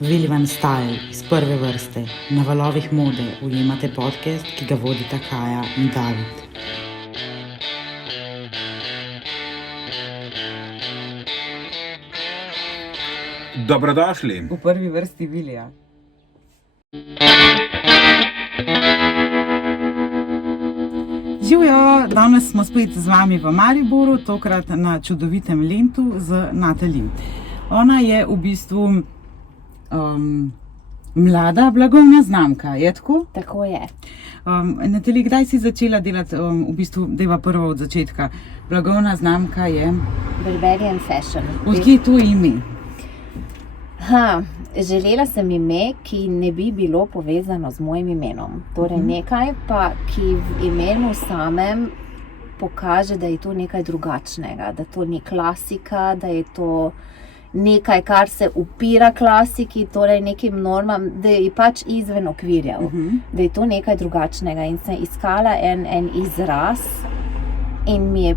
Vilvan Style iz prve vrste, na valovih mode ujemate podcast, ki ga vodita Kaja in David. Dobrodošli. V prvi vrsti Vilija. Živjo, danes smo spet z vami v Mariboru, tokrat na čudovitem Lentu z Natali. Ona je v bistvu mlada blagovna znamka, je tako? Tako je. Natali, kdaj si začela delati, v bistvu, deva prvo od začetka, blagovna znamka je? Berberian Fashion. Odkje to ime? Želela sem ime, ki ne bi bilo povezano z mojim imenom. Torej nekaj pa, ki v imenu samem pokaže, da je to nekaj drugačnega, da to ni klasika, da je to nekaj, kar se upira klasiki, torej nekim normam, da je pač izven okvirjev, da je to nekaj drugačnega. In sem iskala en izraz in mi je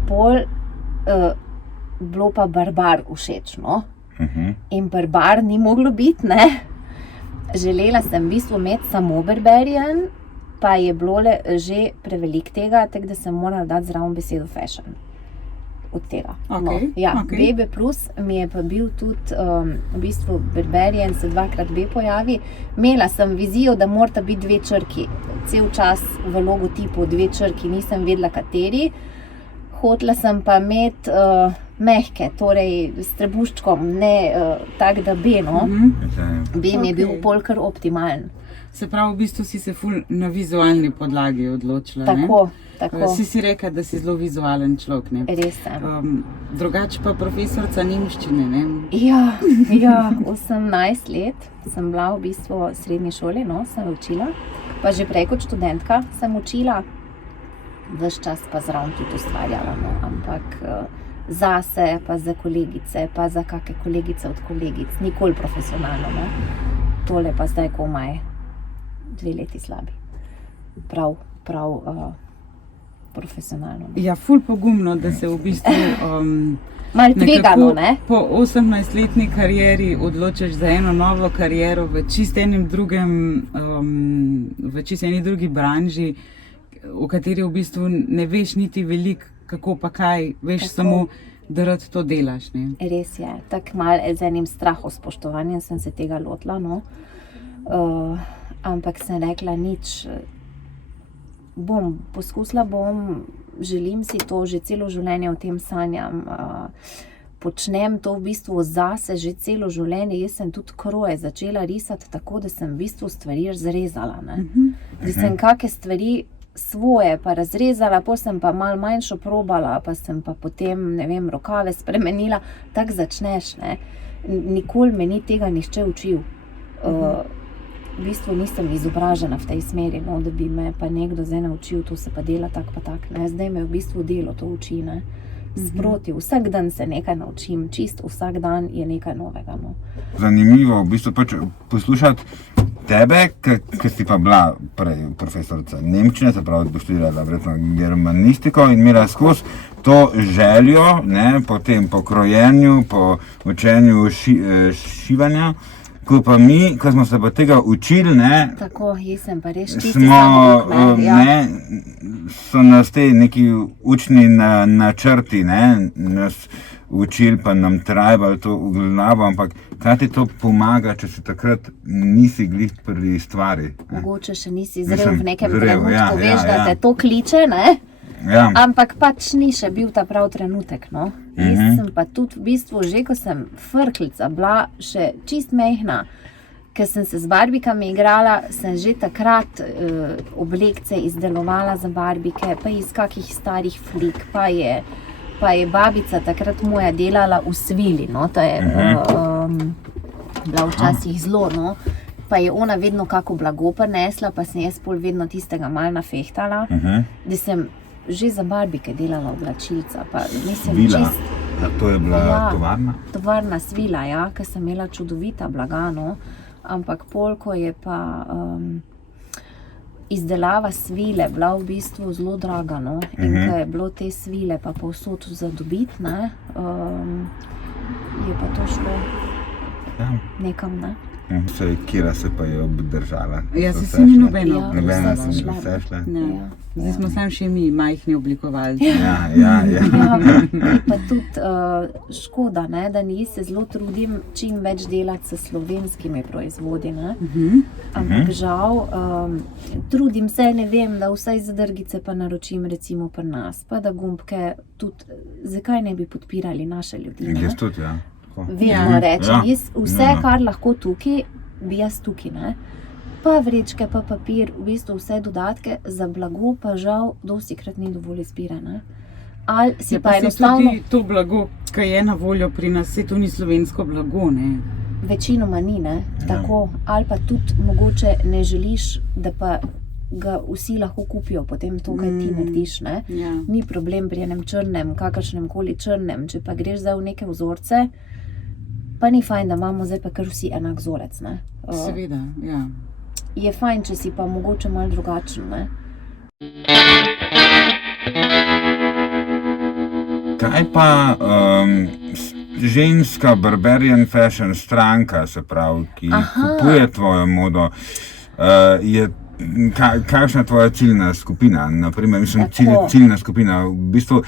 bilo pa barbar všečno. In barbar ni moglo biti, ne. Želela sem v bistvu imeti samo Berberian, pa je bilo že prevelik tega, tako da sem morala dati zraven besedo fashion. Od tega. BB plus mi je pa bil tudi v bistvu Berberian, se dvakrat B pojavi. Imela sem vizijo, da morata biti dve črki. Cel čas v logotipu dve črki, nisem vedela kateri. Hotela sem pa imeti mehke, torej s trebuščkom, ne tak da B, no. B mi je bil pol kar optimalen. Se pravi, v bistvu si se ful na vizualni podlagi odločila, tako, ne? Tako. Si rekla, da si zelo vizualen človek, ne? Res sem. Drugače pa profesorca nemščine, ne? Ja, 18 let sem bila v bistvu v srednji šoli, no, sem učila. Pa že prej kot študentka sem učila. Ves čas pa zraven tudi ustvarjala, no, ampak zase, pa za kolegice, pa za kakšne kolegice od kolegic, nikoli profesionalno, no. Tole pa zdaj komaj 2 leti slabi. Prav profesionalno. No. Ja, ful pogumno, da se v bistvu malo tvegano, ne? Po 18-letni karieri odločiš za eno novo kariero v čisto eni drugi branži, v kateri v bistvu ne veš niti veliko, kako pa kaj, veš tako. Samo, da rad to delaš, ne? Res je, tako malo z enim strahospoštovanjem sem se tega lotila, no. Ampak sem rekla, nič, poskusila bom, želim si to, že celo življenje v tem sanjam, počnem to v bistvu zase že celo življenje. Jaz sem tudi kroje začela risati tako, da sem v bistvu stvari zrezala, ne. Da sem kakšne stvari svoje pa razrezala, potem sem pa malo manjšo probala, pa sem pa potem, ne vem, rokave spremenila. Tako začneš, ne. Nikoli me ni tega nihče učil. V bistvu nisem izobražena v tej smeri, no, da bi me pa nekdo zdaj naučil, to se pa dela tak pa tak, ne. Zdaj me v bistvu delo to uči, ne. Sproti, vsak dan se nekaj naučim, čisto vsak dan je nekaj novega, no. Zanimivo v bistvu pač poslušati tebe, ki si pa bila prej profesorica nemščine, se pravi, da boš študirala verjetno germanistiko in imela skozi to željo, ne, po tem pokrojenju, po učenju šivanja, ko pa mi, ko smo se pa tega učili, ne, tako, jaz sem pa res čisti samok, so nas te neki učni načrti, ne, nas učili pa nam trajbali to v glavo, ampak kaj ti to pomaga, če si takrat nisi glih pri stvari? Mogoče še nisi zrel v nekem trenutku, veš, da te to kliče, ne? Ja. Ampak pač ni še bil ta prav trenutek, no. Jaz sem pa tudi v bistvu, že ko sem frklica bila še čist mehna, ker sem se z barbikami igrala, sem že takrat oblekce izdelovala za barbike, pa iz kakih starih flik, pa je babica takrat moja delala v svili, no, to je bila včasih zelo, no. Pa je ona vedno kako blago prinesla, pa sem jaz pol vedno tistega malo nafehtala, da sem že za barbike delala oblačilca, pa mislim Svila? To je bila tovarna? Tovarna Svila, ja, ker sem imela čudovita blaga, no, ampak pol, ko je pa izdelava svile bila v bistvu zelo draga, no, in ko je bilo te svile pa povsod za dobiti, ne, je pa to šlo nekam, ne. Kira se pa je obdržala. Ja, So se vse si ni šle. nobena Ja, Nobena vse se so ni šle. vse šle. Ne. Ja. Zdaj smo sam še mi, majhni oblikovalci. Ja. Ja, pa tudi škoda, ne, da se zelo trudim čim več delati s slovenskimi proizvodi. Ne. Ampak žal, trudim se, ne vem, da vsaj zadrgice pa naročim recimo pri nas, pa da gumbke tudi, zakaj ne bi podpirali naše ljudi. Ne? Jaz tudi, ja. Tako. Vedno rečem, Ja. jaz vse, Ja. kar lahko tukaj, bi jaz tukaj. Ne? Pa vrečke, pa papir, v bistvu vse dodatke za blago, pa žal dostikrat ni dovolj izbire. Ne? Ali si Ja, pa pa se enostavno, tudi to blago, ki je na voljo pri nas, se to ni slovensko blago, ne. večinoma ni, ne? Ja. Tako, ali pa tudi mogoče ne želiš, da pa ga vsi lahko kupijo, potem to, kaj ti narediš. Ne? Ja. Ni problem pri enem črnem, kakršnem koli črnem, če pa greš zdaj v neke vzorce, pa ni fajn, da imamo zdaj pa kar vsi enak vzorec. Ne? Seveda, ja. Je fajn, če si pa mogoče malo drugačen. Ne? Kaj pa ženska Barbarian Fashion stranka, se pravi, ki kupuje tvojo modo, kakšna je tvoja ciljna skupina? Naprimer, mislim, Tako. ciljna skupina, v bistvu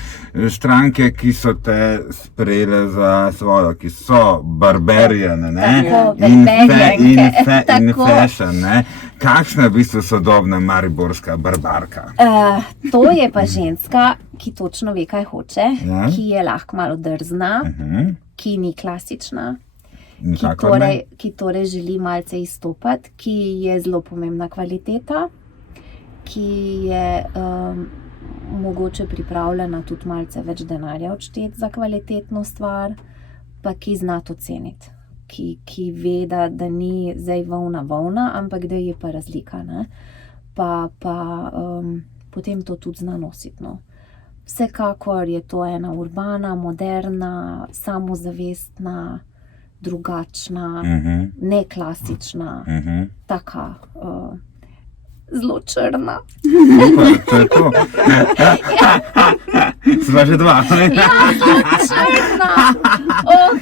stranke, ki so te sprejele za svojo, ki so barbariane, ne? Tako, In barbarianke, tako. fashion, ne? Kakšna je v bistvu sodobna mariborska barbarka? To je pa ženska, ki točno ve, kaj hoče, Ja. ki je lahko malo drzna, ki ni klasična, ki torej želi malce izstopati, ki je zelo pomembna kvaliteta, ki je mogoče pripravljena tudi malce več denarja odšteti za kvalitetno stvar, pa ki zna to ceniti. Ki ve, da ni zdaj volna, ampak da je pa razlika. Ne? Pa potem to tudi zna nositi. No. Vsekakor je to ena urbana, moderna, samozavestna, drugačna, neklasična, taka zelo črna. To je to. Sva že dva. Črna!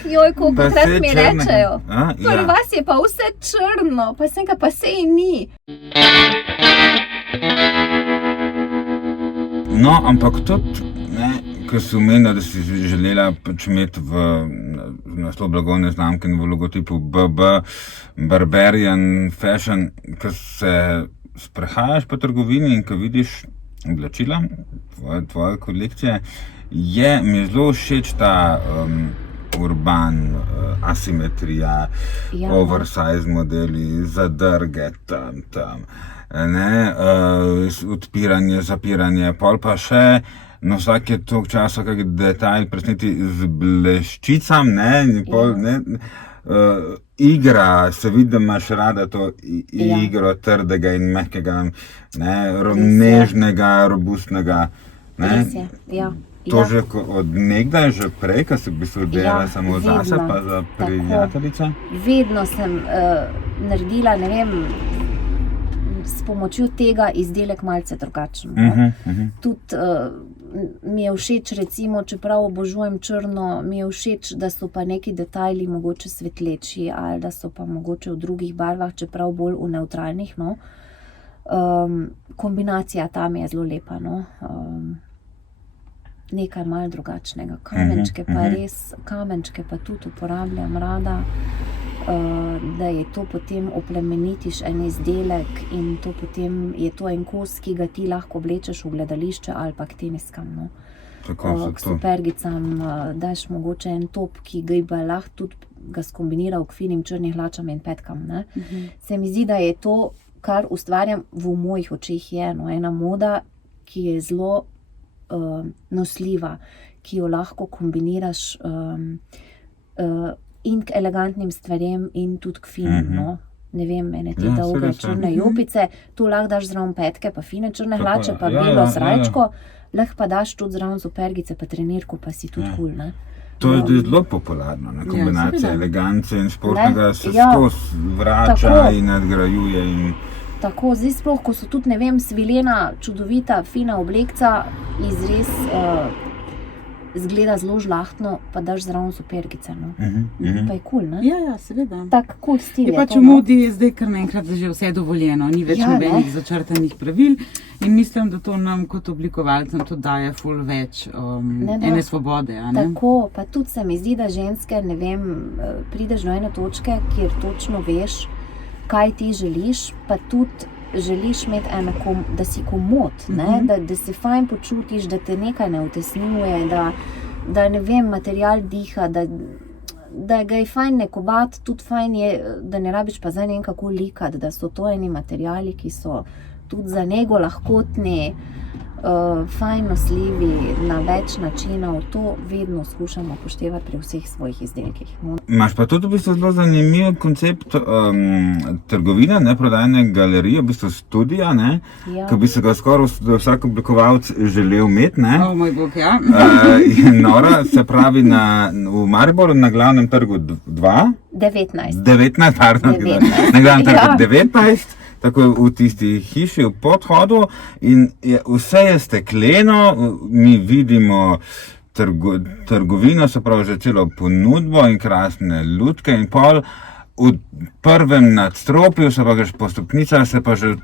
Joj, kolikokrat vse mi črnega. rečejo. Pri Ja. vas je pa vse črno, pa sem ga pa sej ni. No, ampak tudi, ko si omenila, da si želela pač imeti v naslov blagovne znamke in v logotipu BB, Barbarian Fashion, ko se sprehajaš po trgovini in ko vidiš oblačila, tvoje kolekcije, mi je zelo všeč ta urban asimetrija, Ja. oversize modeli, zadrge tam. Odpiranje, zapiranje, pol pa še na vsake toliko časa kak detajl presneti z bleščicam, in pol, igra, se vidi, da imaš rada to igro trdega in mehkega, nežnega, robustnega. Res je, ja. To že od nekdaj, že prej, ko si v bistvu delala samo zase, vedno. pa za Tako. prijateljice? Vedno sem naredila, ne vem, s pomočjo tega izdelek malce drugačen. No? Tudi mi je všeč, recimo, čeprav obožujem črno, mi je všeč, da so pa neki detajli mogoče svetleči ali da so pa mogoče v drugih barvah, čeprav bolj v nevtralnih. No? Kombinacija tam je zelo lepa. No? Nekaj malo drugačnega. Kamenčke pa tudi uporabljam rada, da je to potem oplemenitiš en izdelek in to potem je to en kos, ki ga ti lahko oblečeš v gledališče ali pa k teniskam. No. K supergicam daš mogoče en top, ki ga lahko tudi ga skombinira k finim črnim hlačam in petkam. Ne. Se mi zdi, da je to, kar ustvarjam v mojih očeh, je ena moda, ki je zelo nosljiva, ki jo lahko kombiniraš in k elegantnim stvarem in tudi k finim. No? Ne vem, ene te dolge črne jopice, tu lahko daš zraven petke, pa fine črne hlače, pa belo srajčko, lahko pa daš tudi zraven supergice, pa trenirko, pa si tudi kul. Ne? To je zelo popularno, kombinacija elegance in športnega se Ja. skozi vrača Tako. in nadgrajuje. Tako, zdaj sploh, ko so tudi, ne vem, svilena, čudovita, fina oblekca iz res zgleda zelo žlahtno, pa daš zraven supergice. No. Pa je kul, ne? Ja, seveda. Tak kul stil Je pač to, v modi je zdaj kar naenkrat že vse dovoljeno, ni več Ja, ne. nobenih začrtanih pravil in mislim, da to nam kot oblikovalcem tudi daje ful več Ne, da. ene svobode. A ne? Tako, pa tudi se mi zdi, da ženske, ne vem, prideš do ene točke, kjer točno veš, kaj ti želiš, pa tudi želiš imeti da si komod, ne? Da se fajn počutiš, da te nekaj ne utesnjuje, da ne vem, material diha, da ga je fajn nekovat, tudi fajn je, da ne rabiš pa zdaj ne vem kako likati, da so to eni materiali, ki so tudi za nego lahkotni, fajn nosljivi na več načinov, to vedno skušamo upoštevati pri vseh svojih izdelkih. No. Imaš pa tudi v bistvu zelo zanimiv koncept trgovine, ne prodajne galerije, v bistvu studija, ne, Ja. ki bi se ga skoraj vsak oblikovalec želel imeti, ne. O moj bog, ja. Je nora, se pravi v Mariboru na glavnem trgu 19. 19, pardon, 19. na glavnem trgu Ja. 19, tako v tisti hiši v podhodu in vse je stekleno, mi vidimo trgovino, se pravi že celo ponudbo in krasne lutke in pol. V prvem nadstropju, se pa greš po stopnicah, se pa že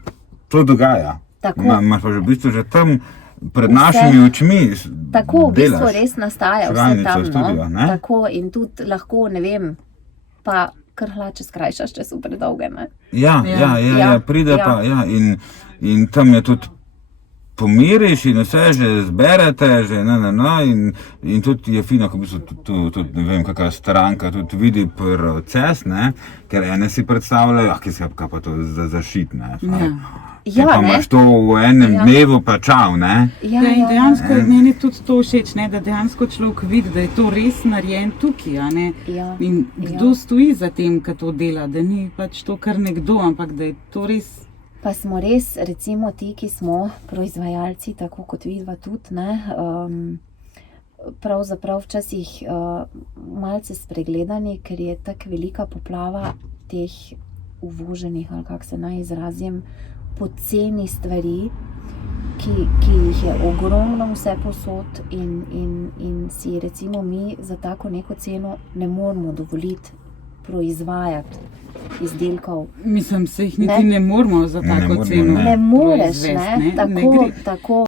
to dogaja. Tako. Imaš pa že v bistvu že tam pred Vse. našimi očmi Tako, v bistvu delaš. res nastaja vse Širalnico, tam, studio, no. ne? Tako, in tudi lahko, ne vem, pa kar hlače skrajšaš, če so predolge, ne? Ja, Ja. pride Ja. pa, ja, in tam je tudi pomiriš in vse že zberete, že in tudi je fino, ko v bistvu tudi ne vem, kakšna stranka tudi vidi proces, ne, ker ene si predstavljajo, kaj pa to zašit, ne. Ti Ja, pa ne? imaš to v enem Ja. dnevu pa čau, ne. Ja, Ja, in ja, dejansko meni je tudi to všeč, ne, da dejansko človek vidi, da je to res narejen tukaj. A ne? Ja. In kdo stoji za tem, ki to dela, da ni pač to kar nekdo, ampak da je to res. Pa smo res, recimo ti, ki smo proizvajalci, tako kot vidva tudi, ne, pravzaprav včasih malce spregledani, ker je tako velika poplava teh uvoženih, ali kako se naj izrazim, poceni stvari, ki jih je ogromno vse posod in si recimo mi za tako neko ceno ne moremo dovoliti proizvajati izdelkov. Mislim, se jih niti ne moramo za tako moremo, ceno. ne. Ne moreš, proizvesti, ne? Ne Tako, gre. tako.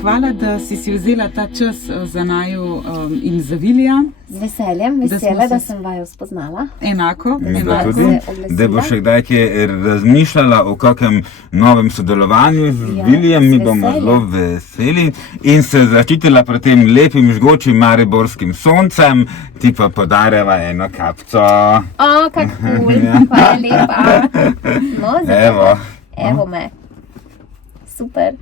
Hvala, da si vzela ta čas za naju in za Vilija. Z veseljem, Da smo vesela, da se- sem vaju spoznala. Enako. Mi pa Enako tudi, se oglasila. da bo še kdaj kje razmišljala o kakem novem sodelovanju z Ja, Vilijem, z mi bomo veseljem. zelo veseli in se zaščitila pred tem lepim, žgočim mariborskim soncem, ti pa podarjava eno kapco. O, kak kul, Ja. hvala lepa. No, zdaj Evo. evo me. Super.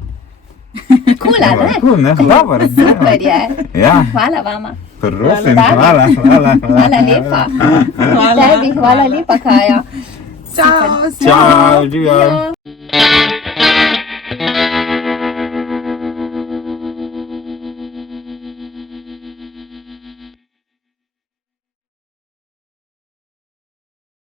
Kula, Evo, ne? kul, ne? Dobro, Super je. Ja, Hvala vama. prosim, Hvala. hvala. Hvala lepa. Hvala. Tebi, hvala lepa, Kaja. Čau, Super. Čau, živijo. Ja.